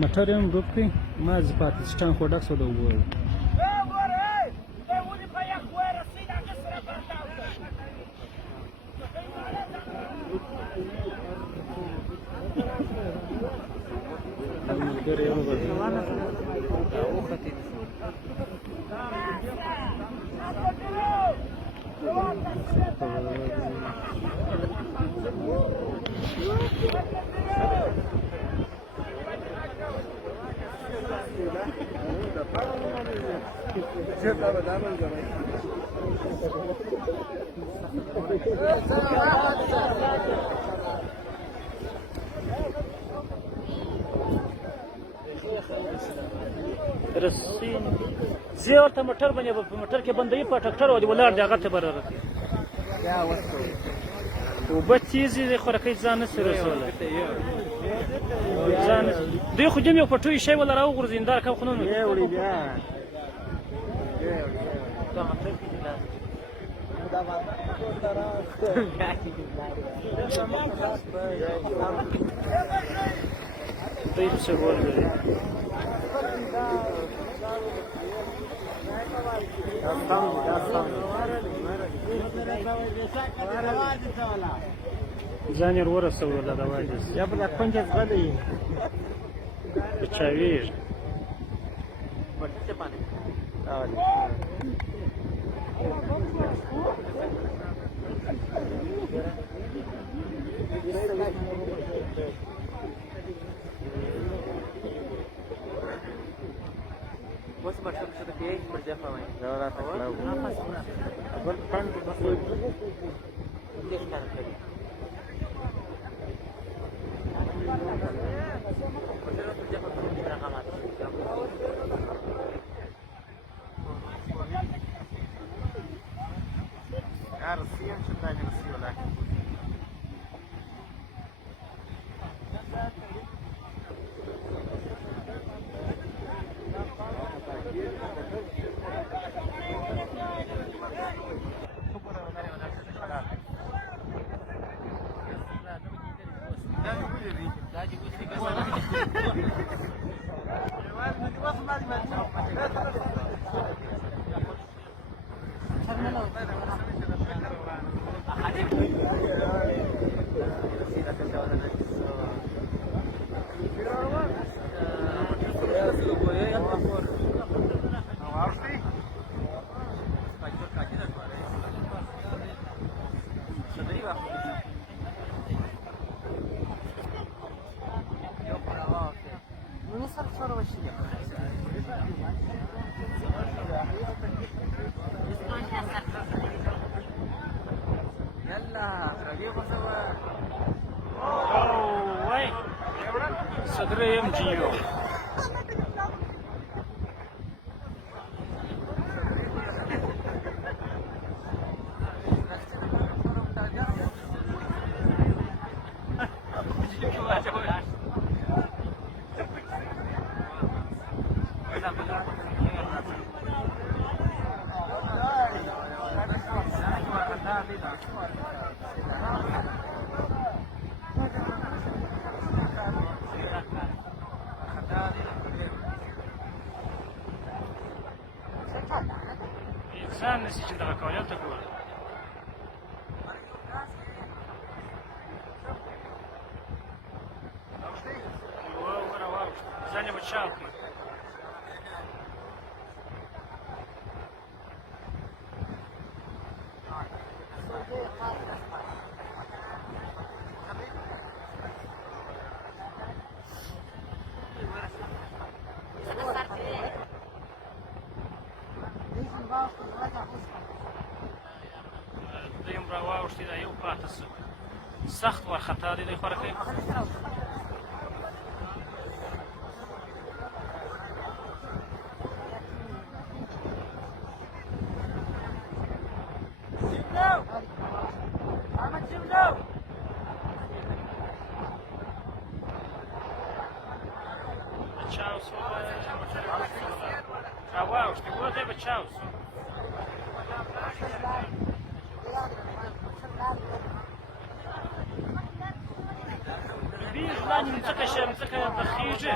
موټر یې هم ډوب کړي مازې پاتې سټان خو ډک شو د اوبو ملګری یې زه ورته موټر باندې په موټر کې بندوي په ټکټر او ولاړ دی هغه ته به رارسي اوبه تیزې دي خوراکۍ ځان نشي رسولی دوی خو جم یو پټوی شی ولا راوغورځي اندار کم خو نه دوی څه ګول لري ځان یې ورسولو دا واجس یا بل پنځه غلي چاویر ورته پانه بس مطلب څه ته یې پر ځای فاوای دا راته کلاو بل پاند بس دې ښکار کړی Россия, что-то не Россия, да. صدره MGO انسان نشي چې دغه کولای ته ګوري ځان یې بچاو کړي دویم راواوښتې دا یو پاته شو سخت وارخطا دی دی خوارکۍ بچاو شو راواوښتې وره دی بچاو شو بیخ لاندې مځکه شي، مځکه برخېږي.